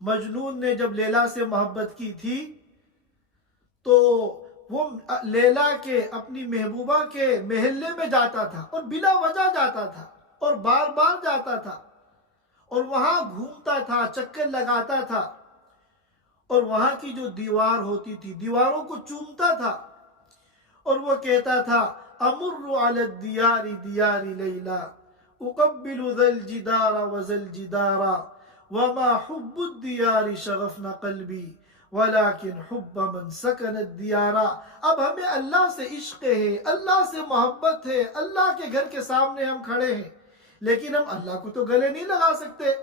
مجنون نے جب لیلا سے محبت کی تھی تو وہ لیلا کے اپنی محبوبہ کے محلے میں جاتا تھا اور بلا وجہ جاتا تھا اور بار بار جاتا تھا اور وہاں گھومتا تھا، چکر لگاتا تھا، اور وہاں کی جو دیوار ہوتی تھی دیواروں کو چومتا تھا اور وہ کہتا تھا امر علی الدیار دیار لیلا اقبل ذا الجدار وذا الجدار وما حب الدیار شغفنا قلبی ولیکن حب من سکن الدیار۔ اب ہمیں اللہ سے عشق ہے، اللہ سے محبت ہے، اللہ کے گھر کے سامنے ہم کھڑے ہیں، لیکن ہم اللہ کو تو گلے نہیں لگا سکتے،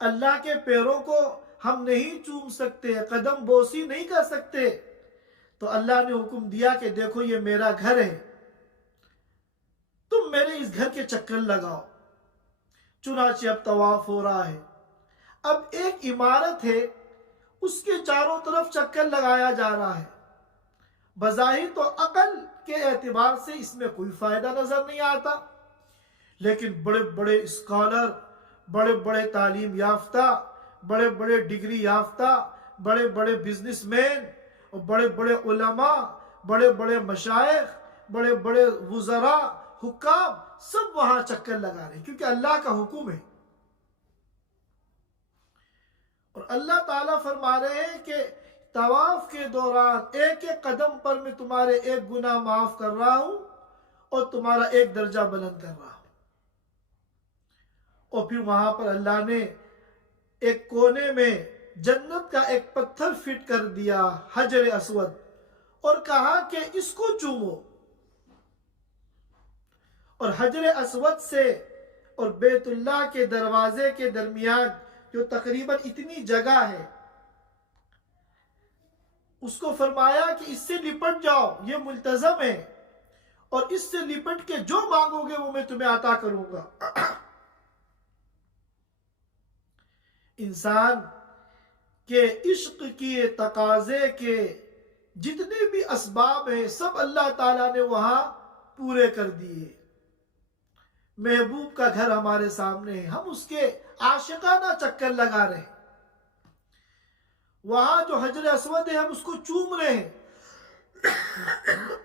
اللہ کے پیروں کو ہم نہیں چوم سکتے، قدم بوسی نہیں کر سکتے۔ تو اللہ نے حکم دیا کہ دیکھو یہ میرا گھر ہے، تم میرے اس گھر کے چکر لگاؤ۔ چنانچہ اب طواف ہو رہا ہے، اب ایک عمارت ہے، اس کے چاروں طرف چکر لگایا جا رہا ہے۔ بظاہر تو عقل کے اعتبار سے اس میں کوئی فائدہ نظر نہیں آتا، لیکن بڑے بڑے اسکالر، بڑے بڑے تعلیم یافتہ، بڑے بڑے ڈگری یافتہ، بڑے بڑے بزنس مین اور بڑے بڑے علماء، بڑے بڑے مشائخ، بڑے بڑے وزراء، حکام، سب وہاں چکر لگا رہے ہیں کیونکہ اللہ کا حکم ہے۔ اور اللہ تعالیٰ فرما رہے ہیں کہ طواف کے دوران ایک ایک قدم پر میں تمہارے ایک گناہ معاف کر رہا ہوں اور تمہارا ایک درجہ بلند کر رہا ہوں۔ اور پھر وہاں پر اللہ نے ایک کونے میں جنت کا ایک پتھر فٹ کر دیا، حجر اسود، اور کہا کہ اس کو چومو۔ اور حجر اسود سے اور بیت اللہ کے دروازے کے درمیان جو تقریباً اتنی جگہ ہے، اس کو فرمایا کہ اس سے لپٹ جاؤ، یہ ملتزم ہے، اور اس سے لپٹ کے جو مانگو گے وہ میں تمہیں عطا کروں گا۔ انسان کے عشق کی تقاضے کے جتنے بھی اسباب ہیں سب اللہ تعالیٰ نے وہاں پورے کر دیے۔ محبوب کا گھر ہمارے سامنے ہے، ہم اس کے عاشقانہ چکر لگا رہے ہیں۔ وہاں جو حجر اسود ہے ہم اس کو چوم رہے ہیں۔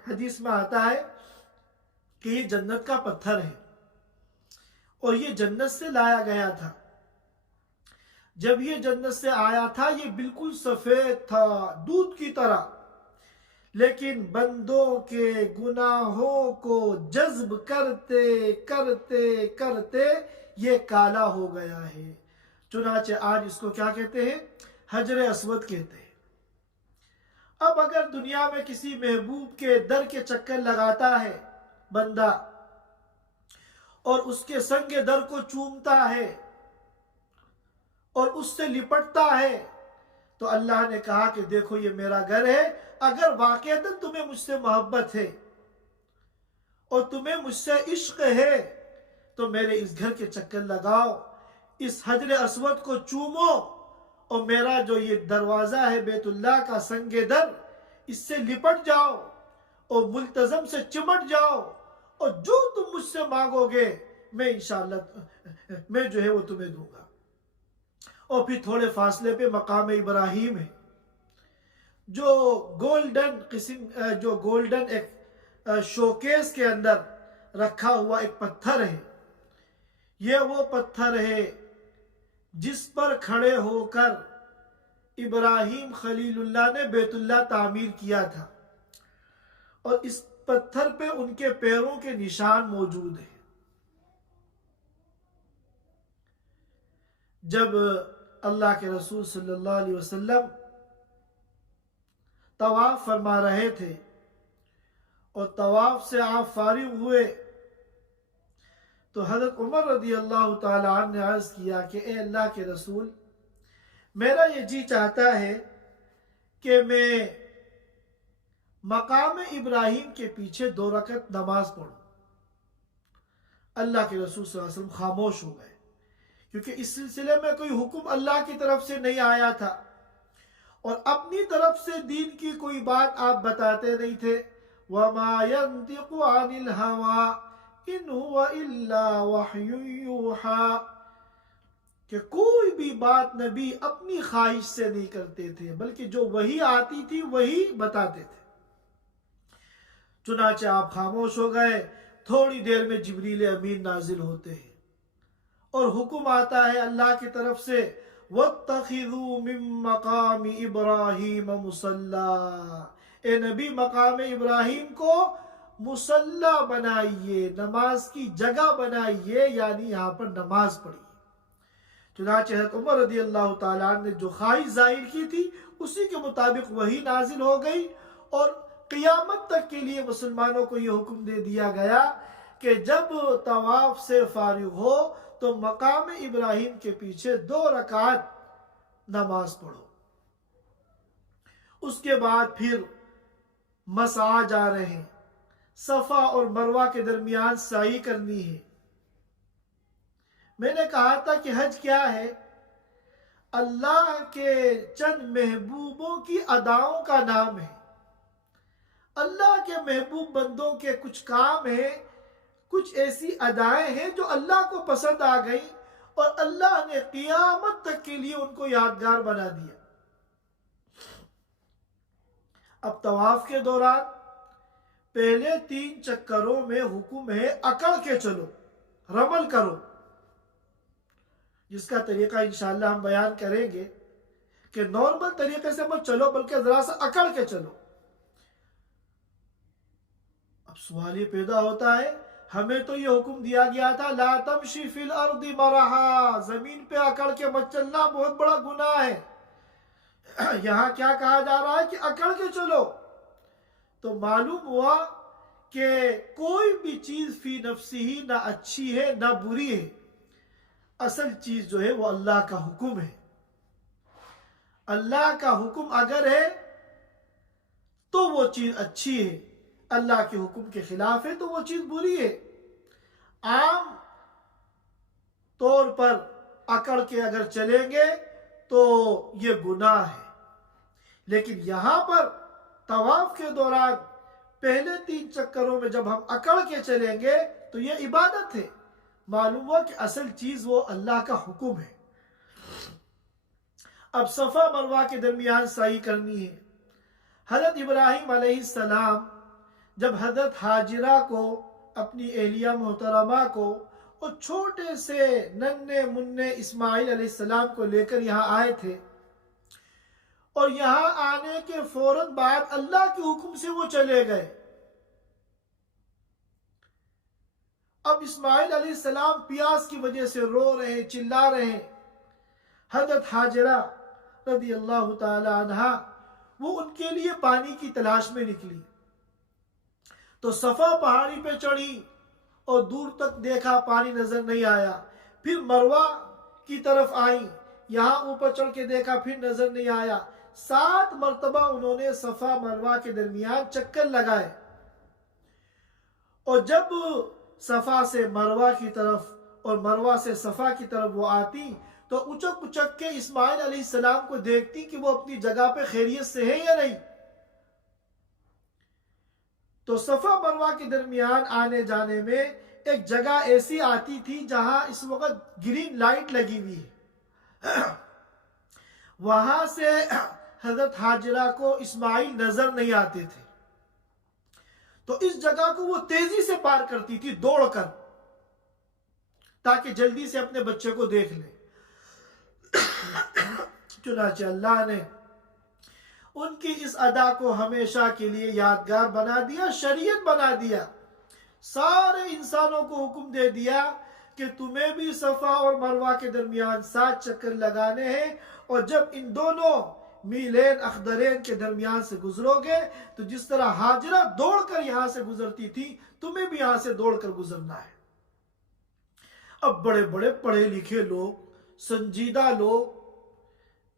حدیث میں آتا ہے کہ یہ جنت کا پتھر ہے اور یہ جنت سے لایا گیا تھا۔ جب یہ جنت سے آیا تھا یہ بالکل سفید تھا، دودھ کی طرح، لیکن بندوں کے گناہوں کو جذب کرتے کرتے کرتے یہ کالا ہو گیا ہے۔ چنانچہ آج اس کو کیا کہتے ہیں؟ حجر اسود کہتے ہیں۔ اب اگر دنیا میں کسی محبوب کے در کے چکر لگاتا ہے بندہ اور اس کے سنگ در کو چومتا ہے اور اس سے لپٹتا ہے تو اللہ نے کہا کہ دیکھو یہ میرا گھر ہے، اگر واقعتاً تمہیں مجھ سے محبت ہے اور تمہیں مجھ سے عشق ہے تو میرے اس گھر کے چکر لگاؤ، اس حجر اسود کو چومو، اور میرا جو یہ دروازہ ہے بیت اللہ کا سنگ در، اس سے لپٹ جاؤ اور ملتزم سے چمٹ جاؤ، اور جو تم مجھ سے مانگو گے میں انشاءاللہ میں جو ہے وہ تمہیں دوں گا۔ اور پھر تھوڑے فاصلے پہ مقام ابراہیم ہے، جو گولڈن ایک شوکیس کے اندر رکھا ہوا ایک پتھر ہے۔ یہ وہ پتھر ہے جس پر کھڑے ہو کر ابراہیم خلیل اللہ نے بیت اللہ تعمیر کیا تھا، اور اس پتھر پہ ان کے پیروں کے نشان موجود ہیں۔ جب اللہ کے رسول صلی اللہ علیہ وسلم طواف فرما رہے تھے اور طواف سے آپ فارغ ہوئے تو حضرت عمر رضی اللہ تعالی عنہ نے عرض کیا کہ اے اللہ کے رسول، میرا یہ جی چاہتا ہے کہ میں مقام ابراہیم کے پیچھے 2 رکعت نماز پڑھوں۔ اللہ کے رسول صلی اللہ علیہ وسلم خاموش ہو گئے، کیونکہ اس سلسلے میں کوئی حکم اللہ کی طرف سے نہیں آیا تھا، اور اپنی طرف سے دین کی کوئی بات آپ بتاتے نہیں تھے۔ وَمَا يَنطِقُ عَنِ الْهَوَىٰ إِنْ هُوَ إِلَّا وَحْيٌ يُوحَىٰ، کہ کوئی بھی بات نبی اپنی خواہش سے نہیں کرتے تھے، بلکہ جو وحی آتی تھی وہی بتاتے تھے۔ چنانچہ آپ خاموش ہو گئے۔ تھوڑی دیر میں جبریل امین نازل ہوتے ہیں اور حکم آتا ہے اللہ کی طرف سے، وَاتَّخِذُوا مِن مَّقَامِ إِبْرَاهِيمَ مُصَلًّى، اے نبی مقام ابراہیم کو مصلی بنائیے، نماز کی جگہ بنائیے، یعنی یہاں پر نماز پڑھیے۔ چنانچہ حضرت عمر رضی اللہ تعالیٰ عنہ نے جو خواہش ظاہر کی تھی اسی کے مطابق وہی نازل ہو گئی، اور قیامت تک کے لیے مسلمانوں کو یہ حکم دے دیا گیا کہ جب طواف سے فارغ ہو تو مقام ابراہیم کے پیچھے 2 رکعت نماز پڑھو۔ اس کے بعد پھر مسعی جا رہے ہیں، صفا اور مروہ کے درمیان سعی کرنی ہے۔ میں نے کہا تھا کہ حج کیا ہے؟ اللہ کے چند محبوبوں کی اداؤں کا نام ہے۔ اللہ کے محبوب بندوں کے کچھ کام ہیں، کچھ ایسی ادائیں ہیں جو اللہ کو پسند آ گئی، اور اللہ نے قیامت تک کے لیے ان کو یادگار بنا دیا۔ اب طواف کے دوران پہلے 3 چکروں میں حکم ہے اکڑ کے چلو، رمل کرو، جس کا طریقہ انشاءاللہ ہم بیان کریں گے کہ نارمل طریقے سے مت چلو بلکہ ذرا سا اکڑ کے چلو۔ اب سوال یہ پیدا ہوتا ہے، ہمیں تو یہ حکم دیا گیا تھا لا تمشی فی الارض مرحا، زمین پہ اکڑ کے مت چلنا، بہت بڑا گناہ ہے۔ یہاں کیا کہا جا رہا ہے کہ اکڑ کے چلو؟ تو معلوم ہوا کہ کوئی بھی چیز فی نفسی ہی نہ اچھی ہے نہ بری ہے، اصل چیز جو ہے وہ اللہ کا حکم ہے۔ اللہ کا حکم اگر ہے تو وہ چیز اچھی ہے، اللہ کے حکم کے خلاف ہے تو وہ چیز بری ہے۔ عام طور پر اکڑ کے اگر چلیں گے تو یہ گناہ ہے، لیکن یہاں پر طواف کے دوران پہلے 3 چکروں میں جب ہم اکڑ کے چلیں گے تو یہ عبادت ہے۔ معلوم ہوا کہ اصل چیز وہ اللہ کا حکم ہے۔ اب صفا مروہ کے درمیان سعی کرنی ہے۔ حضرت ابراہیم علیہ السلام جب حضرت حاجرہ کو، اپنی اہلیہ محترمہ کو، اور چھوٹے سے ننھے منھے اسماعیل علیہ السلام کو لے کر یہاں آئے تھے، اور یہاں آنے کے فوراً بعد اللہ کے حکم سے وہ چلے گئے۔ اب اسماعیل علیہ السلام پیاس کی وجہ سے رو رہے ہیں، چلا رہے ہیں۔ حضرت حاجرہ رضی اللہ تعالی عنہا وہ ان کے لیے پانی کی تلاش میں نکلی، تو صفا پہاڑی پہ چڑھی اور دور تک دیکھا پانی نظر نہیں آیا، پھر مروہ کی طرف آئیں، یہاں اوپر چڑھ کے دیکھا پھر نظر نہیں آیا۔ 7 مرتبہ انہوں نے صفا مروہ کے درمیان چکر لگائے، اور جب صفا سے مروہ کی طرف اور مروہ سے صفا کی طرف وہ آتی تو اچک اچک کے اسماعیل علیہ السلام کو دیکھتی کہ وہ اپنی جگہ پہ خیریت سے ہے یا نہیں۔ تو صفا مروہ کے درمیان آنے جانے میں ایک جگہ ایسی آتی تھی جہاں اس وقت گرین لائٹ لگی ہوئی ہے، وہاں سے حضرت حاجرہ کو اسماعیل نظر نہیں آتے تھے، تو اس جگہ کو وہ تیزی سے پار کرتی تھی دوڑ کر، تاکہ جلدی سے اپنے بچے کو دیکھ لے۔ چنانچہ اللہ نے ان کی اس ادا کو ہمیشہ کے لیے یادگار بنا دیا، شریعت بنا دیا، سارے انسانوں کو حکم دے دیا کہ تمہیں بھی صفا اور مروہ کے درمیان 7 چکر لگانے ہیں، اور جب ان دونوں میلین اخدرین کے درمیان سے گزرو گے تو جس طرح حاجرہ دوڑ کر یہاں سے گزرتی تھی تمہیں بھی یہاں سے دوڑ کر گزرنا ہے۔ اب بڑے بڑے پڑھے لکھے لوگ، سنجیدہ لوگ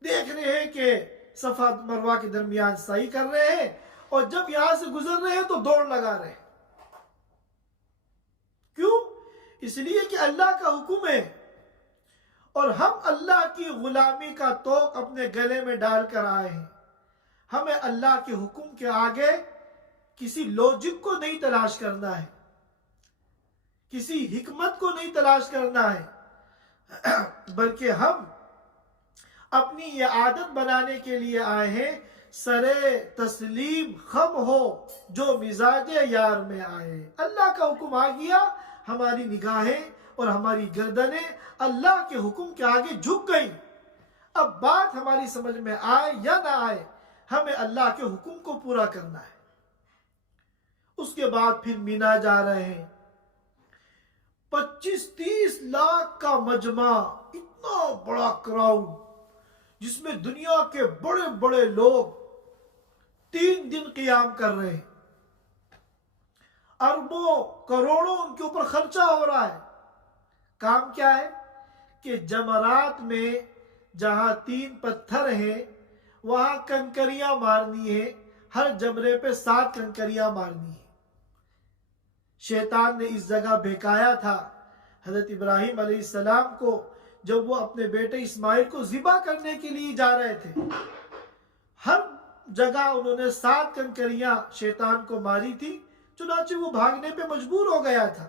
دیکھ رہے ہیں کہ صفا مروہ کے درمیان سعی کر رہے ہیں، اور جب یہاں سے گزر رہے ہیں تو دوڑ لگا رہے ہیں۔ کیوں؟ اس لیے کہ اللہ کا حکم ہے اور ہم اللہ کی غلامی کا توق اپنے گلے میں ڈال کر آئے ہیں. ہمیں اللہ کے حکم کے آگے کسی لوجک کو نہیں تلاش کرنا ہے، کسی حکمت کو نہیں تلاش کرنا ہے، بلکہ ہم اپنی یہ عادت بنانے کے لیے آئے ہیں سرے تسلیم خم ہو جو مزاج یار میں آئے. اللہ کا حکم آ گیا، ہماری نگاہیں اور ہماری گردنیں اللہ کے حکم کے آگے جھک گئی. اب بات ہماری سمجھ میں آئے یا نہ آئے، ہمیں اللہ کے حکم کو پورا کرنا ہے. اس کے بعد پھر مینا جا رہے ہیں. 25-30 لاکھ کا مجمع، اتنا بڑا کراؤڈ جس میں دنیا کے بڑے بڑے لوگ 3 دن قیام کر رہے ہیں. اربوں کروڑوں ان کے اوپر خرچہ ہو رہا ہے. کام کیا ہے کہ جمرات میں جہاں 3 پتھر ہیں وہاں کنکریاں مارنی ہے. ہر جمرے پہ 7 کنکریاں مارنی ہے. شیطان نے اس جگہ بہکایا تھا حضرت ابراہیم علیہ السلام کو جب وہ اپنے بیٹے اسماعیل کو ذبح کرنے کے لیے جا رہے تھے. ہر جگہ انہوں نے 7 کنکریاں شیطان کو ماری تھی، چنانچہ وہ بھاگنے پہ مجبور ہو گیا تھا.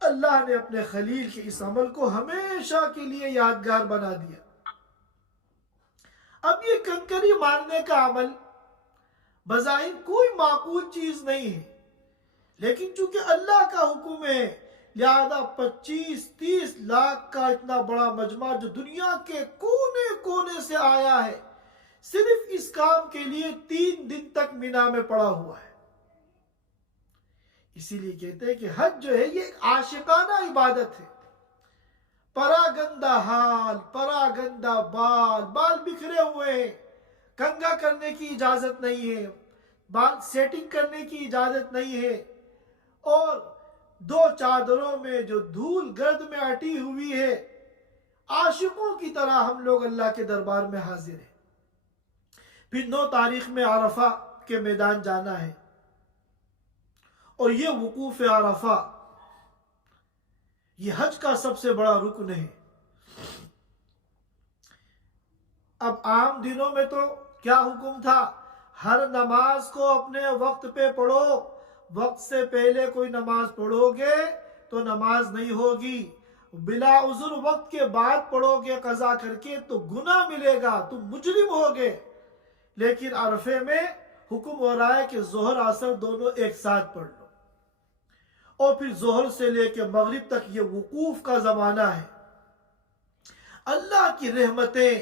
اللہ نے اپنے خلیل کے اس عمل کو ہمیشہ کے لیے یادگار بنا دیا. اب یہ کنکری مارنے کا عمل بظاہر کوئی معقول چیز نہیں ہے، لیکن چونکہ اللہ کا حکم ہے لہذا 25-30 لاکھ کا اتنا بڑا مجمع جو دنیا کے کونے کونے سے آیا ہے صرف اس کام کے لیے 3 دن تک مینا میں پڑا ہوا ہے. اسی لیے کہتے ہیں کہ حج جو ہے یہ ایک عاشقانہ عبادت ہے. پراگندہ حال، پراگندہ بال، بال بکھرے ہوئے ہیں، کنگھا کرنے کی اجازت نہیں ہے، بال سیٹنگ کرنے کی اجازت نہیں ہے، اور 2 چادروں میں جو دھول گرد میں اٹی ہوئی ہے، عاشقوں کی طرح ہم لوگ اللہ کے دربار میں حاضر ہیں. پھر 9 تاریخ میں عرفہ کے میدان جانا ہے، اور یہ وقوف عرفہ یہ حج کا سب سے بڑا رکن ہے. اب عام دنوں میں تو کیا حکم تھا؟ ہر نماز کو اپنے وقت پہ پڑھو، وقت سے پہلے کوئی نماز پڑھو گے تو نماز نہیں ہوگی، بلا عذر وقت کے بعد پڑھو گے قضا کر کے تو گناہ ملے گا، تم مجرم ہوگے. لیکن عرفے میں حکم ہو رہا ہے کہ ظہر عصر دونوں ایک ساتھ پڑھ لو، اور پھر ظہر سے لے کے مغرب تک یہ وقوف کا زمانہ ہے. اللہ کی رحمتیں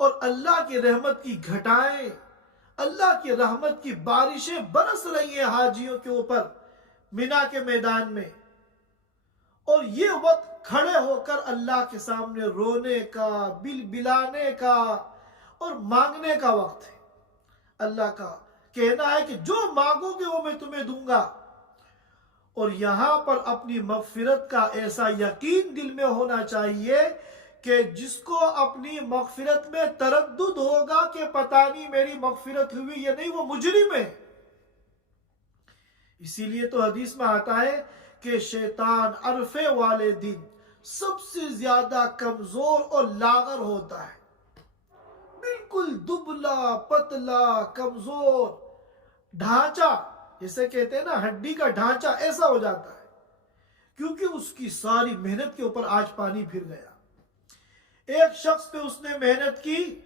اور اللہ کی رحمت کی گھٹائیں، اللہ کی رحمت کی بارشیں برس رہی ہیں حاجیوں کے اوپر مینا کے میدان میں، اور یہ وقت کھڑے ہو کر اللہ کے سامنے رونے کا، بل بلانے کا اور مانگنے کا وقت ہے. اللہ کا کہنا ہے کہ جو مانگو گے وہ میں تمہیں دوں گا. اور یہاں پر اپنی مغفرت کا ایسا یقین دل میں ہونا چاہیے کہ جس کو اپنی مغفرت میں تردد ہوگا کہ پتہ نہیں میری مغفرت ہوئی یا نہیں، وہ مجرم ہے. اسی لیے تو حدیث میں آتا ہے کہ شیطان عرفے والے دن سب سے زیادہ کمزور اور لاغر ہوتا ہے، بالکل دبلا پتلا کمزور ڈھانچہ، جسے کہتے ہیں نا ہڈی کا ڈھانچہ، ایسا ہو جاتا ہے کیونکہ اس کی ساری محنت کے اوپر آج پانی پھر گیا. ایک شخص پہ اس نے محنت کی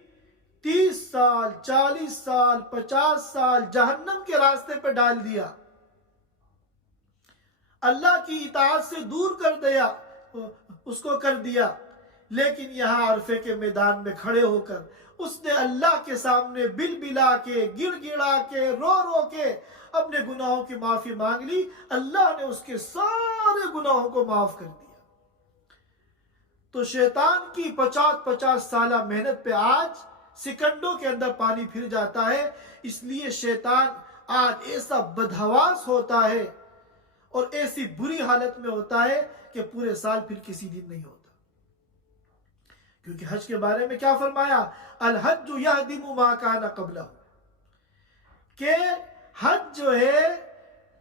30 سال 40 سال 50 سال جہنم کے راستے پہ ڈال دیا، اللہ کی اطاعت سے دور کر دیا، لیکن یہاں عرفے کے میدان میں کھڑے ہو کر اس نے اللہ کے سامنے بل بلا کے، گڑ گڑا کے، رو رو کے اپنے گناہوں کی معافی مانگ لی. اللہ نے اس کے سارے گناہوں کو معاف کر دیا. تو شیطان کی 50 سالہ محنت پہ آج سیکنڈوں کے اندر پانی پھر جاتا ہے. اس لیے شیطان آج ایسا بدحواس ہوتا ہے اور ایسی بری حالت میں ہوتا ہے کہ پورے سال پھر کسی دن نہیں ہوتا. کیونکہ حج کے بارے میں کیا فرمایا؟ الحج یہدم ما کان قبلہ، کہ حج جو ہے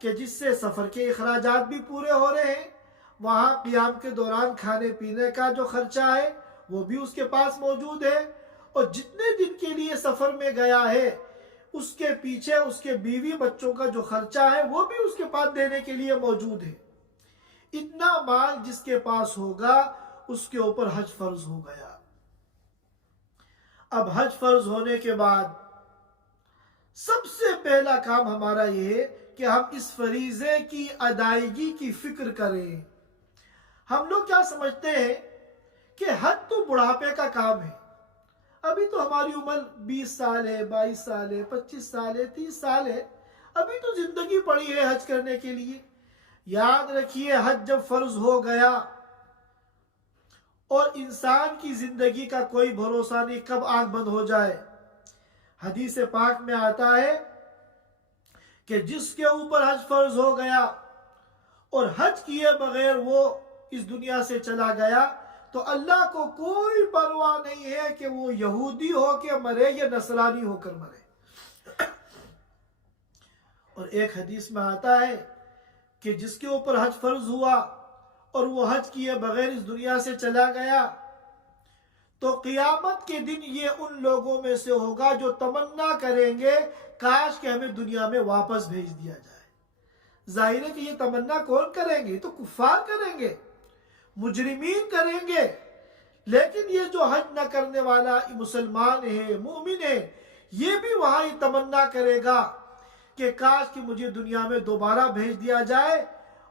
کہ جس سے سفر کے اخراجات بھی پورے ہو رہے ہیں، وہاں قیام کے دوران کھانے پینے کا جو خرچہ ہے وہ بھی اس کے پاس موجود ہے، اور جتنے دن کے لیے سفر میں گیا ہے اس کے پیچھے اس کے بیوی بچوں کا جو خرچہ ہے وہ بھی اس کے پاس دینے کے لیے موجود ہے۔ اتنا مال جس کے پاس ہوگا اس کے اوپر حج فرض ہو گیا۔ اب حج فرض ہونے کے بعد سب سے پہلا کام ہمارا یہ ہے کہ ہم اس فریضے کی ادائیگی کی فکر کریں۔ ہم لوگ کیا سمجھتے ہیں کہ حج تو بڑھاپے کا کام ہے، ابھی تو ہماری عمر 20 سال ہے، 22 سال ہے، 25 سال ہے، 30 سال ہے، ابھی تو زندگی پڑی ہے حج کرنے کے لیے۔ یاد رکھیے، حج جب فرض ہو گیا اور انسان کی زندگی کا کوئی بھروسہ نہیں کب آنکھ بند ہو جائے۔ حدیث پاک میں آتا ہے کہ جس کے اوپر حج فرض ہو گیا اور حج کیے بغیر وہ اس دنیا سے چلا گیا تو اللہ کو کوئی پرواہ نہیں ہے کہ وہ یہودی ہو کے مرے یا نصرانی ہو کر مرے۔ اور ایک حدیث میں آتا ہے کہ جس کے اوپر حج فرض ہوا اور وہ حج کیے بغیر اس دنیا سے چلا گیا تو قیامت کے دن یہ ان لوگوں میں سے ہوگا جو تمنا کریں گے کاش کہ ہمیں دنیا میں واپس بھیج دیا جائے۔ ظاہر ہے کہ یہ تمنا کون کریں گے؟ تو کفار کریں گے، مجرمین کریں گے، لیکن یہ جو حج نہ کرنے والا مسلمان ہے، مومن ہے، یہ بھی وہاں یہ تمنا کرے گا کہ کاش کہ مجھے دنیا میں دوبارہ بھیج دیا جائے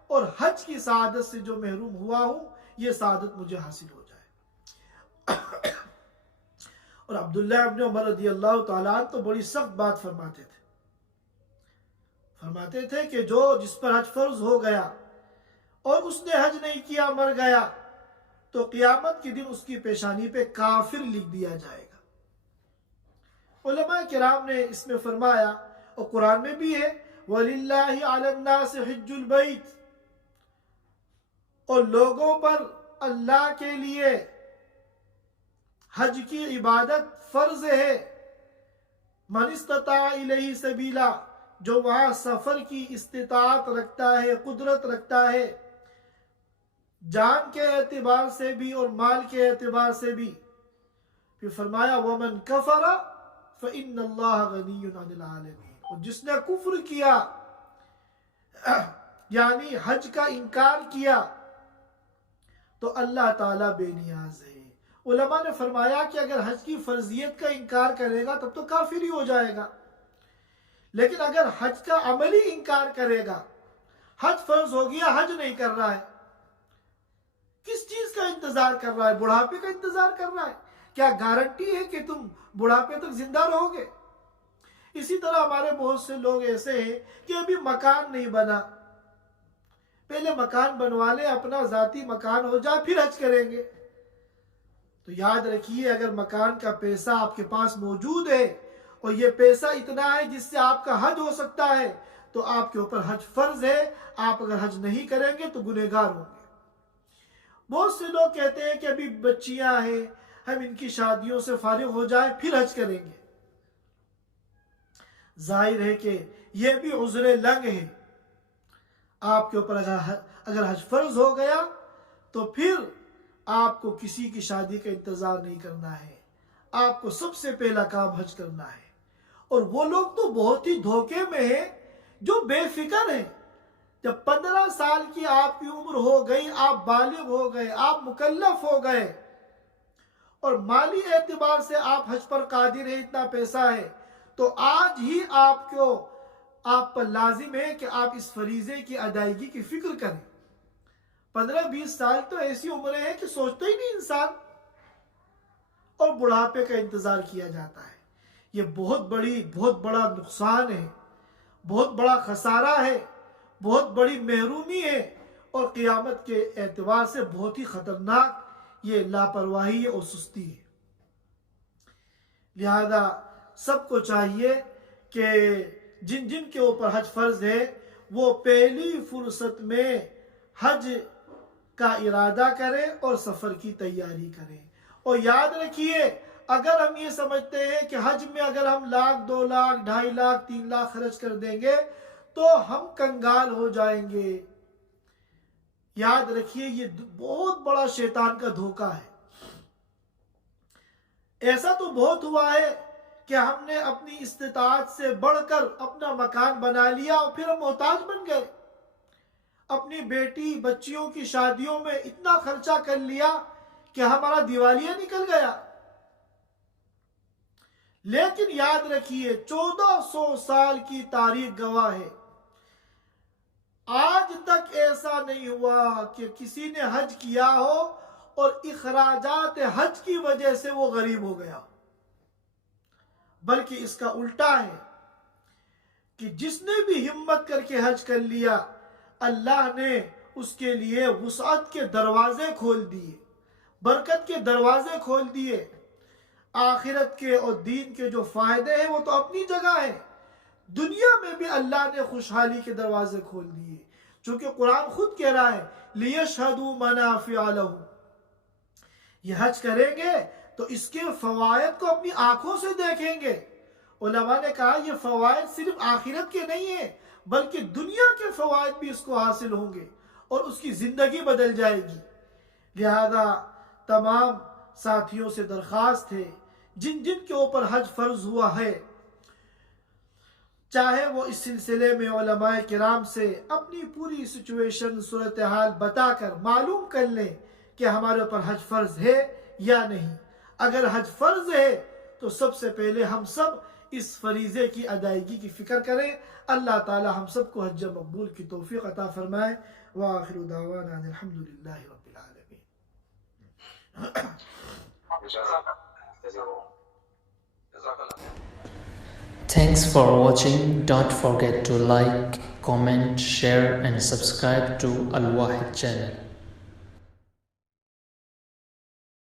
اور حج کی سعادت سے جو محروم ہوا ہوں یہ سعادت مجھے حاصل ہو جائے۔ اور عبداللہ ابن عمر رضی اللہ تعالیٰ عنہ تو بڑی سخت بات فرماتے تھے کہ جس پر حج فرض ہو گیا اور اس نے حج نہیں کیا مر گیا تو قیامت کے دن اس کی پیشانی پہ کافر لکھ دیا جائے گا۔ علماء کرام نے اس میں فرمایا، اور قرآن میں بھی ہے، وَلِلَّهِ عَلَى النَّاسِ حِجُّ الْبَيْتِ، اور لوگوں پر اللہ کے لیے حج کی عبادت فرض ہے، من استطاع الیہ سبیلا، جو وہاں سفر کی استطاعت رکھتا ہے، قدرت رکھتا ہے، جان کے اعتبار سے بھی اور مال کے اعتبار سے بھی۔ پھر فرمایا وَمَنْ كَفَرَ فَإِنَّ اللَّهَ غَنِيٌّ عَنِ الْعَالَمِينَ، اور جس نے کفر کیا یعنی حج کا انکار کیا تو اللہ تعالیٰ بے نیاز ہے۔ علماء نے فرمایا کہ اگر حج کی فرضیت کا انکار کرے گا تب تو کافر ہی ہو جائے گا، لیکن اگر حج کا عملی انکار کرے گا، حج فرض ہو گیا حج نہیں کر رہا ہے، کس چیز کا انتظار کر رہا ہے؟ بڑھاپے کا انتظار کر رہا ہے؟ کیا گارنٹی ہے کہ تم بڑھاپے تک زندہ رہو گے؟ اسی طرح ہمارے بہت سے لوگ ایسے ہیں کہ ابھی مکان نہیں بنا، پہلے مکان بنوا لیں، اپنا ذاتی مکان ہو جائے پھر حج کریں گے۔ تو یاد رکھیے، اگر مکان کا پیسہ آپ کے پاس موجود ہے اور یہ پیسہ اتنا ہے جس سے آپ کا حج ہو سکتا ہے تو آپ کے اوپر حج فرض ہے۔ آپ اگر حج نہیں کریں گے تو گنہگار ہوں گے۔ بہت سے لوگ کہتے ہیں کہ ابھی بچیاں ہیں، ہم ان کی شادیوں سے فارغ ہو جائیں پھر حج کریں گے۔ ظاہر ہے کہ یہ بھی عذر لنگ ہے۔ آپ کے اوپر اگر حج فرض ہو گیا تو پھر آپ کو کسی کی شادی کا انتظار نہیں کرنا ہے، آپ کو سب سے پہلا کام حج کرنا ہے۔ اور وہ لوگ تو بہت ہی دھوکے میں ہیں جو بے فکر ہیں۔ جب 15 سال کی آپ کی عمر ہو گئی، آپ بالغ ہو گئے، آپ مکلف ہو گئے اور مالی اعتبار سے آپ حج پر قادر ہیں، اتنا پیسہ ہے، تو آج ہی آپ پر لازم ہے کہ آپ اس فریضے کی ادائیگی کی فکر کریں۔ 15-20 سال تو ایسی عمریں ہیں کہ سوچتا ہی نہیں انسان، اور بڑھاپے کا انتظار کیا جاتا ہے۔ یہ بہت بڑا نقصان ہے، بہت بڑا خسارہ ہے، بہت بڑی محرومی ہے، اور قیامت کے اعتبار سے بہت ہی خطرناک یہ لاپرواہی اور سستی ہے۔ لہذا سب کو چاہیے کہ جن کے اوپر حج فرض ہے وہ پہلی فرصت میں حج کا ارادہ کریں اور سفر کی تیاری کریں۔ اور یاد رکھیے، اگر ہم یہ سمجھتے ہیں کہ حج میں اگر ہم 1 لاکھ 2 لاکھ 2.5 لاکھ 3 لاکھ خرچ کر دیں گے تو ہم کنگال ہو جائیں گے۔ یاد رکھیے یہ بہت بڑا شیطان کا دھوکہ ہے۔ ایسا تو بہت ہوا ہے کہ ہم نے اپنی استطاعت سے بڑھ کر اپنا مکان بنا لیا اور پھر ہم محتاج بن گئے۔ اپنی بیٹی بچیوں کی شادیوں میں اتنا خرچہ کر لیا کہ ہمارا دیوالیہ نکل گیا۔ لیکن یاد رکھیے 1400 سال کی تاریخ گواہ ہے، آج تک ایسا نہیں ہوا کہ کسی نے حج کیا ہو اور اخراجات حج کی وجہ سے وہ غریب ہو گیا، بلکہ اس کا الٹا ہے کہ جس نے بھی ہمت کر کے حج کر لیا، اللہ نے اس کے لیے وسعت کے دروازے کھول دیے، برکت کے دروازے کھول دیے۔ آخرت کے اور دین کے جو فائدے ہیں وہ تو اپنی جگہ ہیں، دنیا میں بھی اللہ نے خوشحالی کے دروازے کھول دیے، چونکہ قرآن خود کہہ رہا ہے لِيَشْهَدُوا مَنَافِعَ لَهُمْ۔ یہ حج کریں گے تو اس کے فوائد کو اپنی آنکھوں سے دیکھیں گے۔ علماء نے کہا یہ فوائد صرف آخرت کے نہیں ہیں بلکہ دنیا کے فوائد بھی اس کو حاصل ہوں گے اور اس کی زندگی بدل جائے گی۔ لہذا تمام ساتھیوں سے درخواست ہے جن جن کے اوپر حج فرض ہوا ہے، چاہے وہ اس سلسلے میں علماء کرام سے اپنی پوری سچویشن صورتحال بتا کر معلوم کر لیں کہ ہمارے اوپر حج فرض ہے یا نہیں۔ اگر حج فرض ہے تو سب سے پہلے ہم سب اس فریضے کی ادائیگی کی فکر کریں۔ اللہ تعالی ہم سب کو حج مقبول کی توفیق عطا فرمائے۔ وآخر دعوانا ان الحمدللہ رب العالمین۔ Thanks for watching. Don't forget to like, comment, share and subscribe to Al Wahid channel.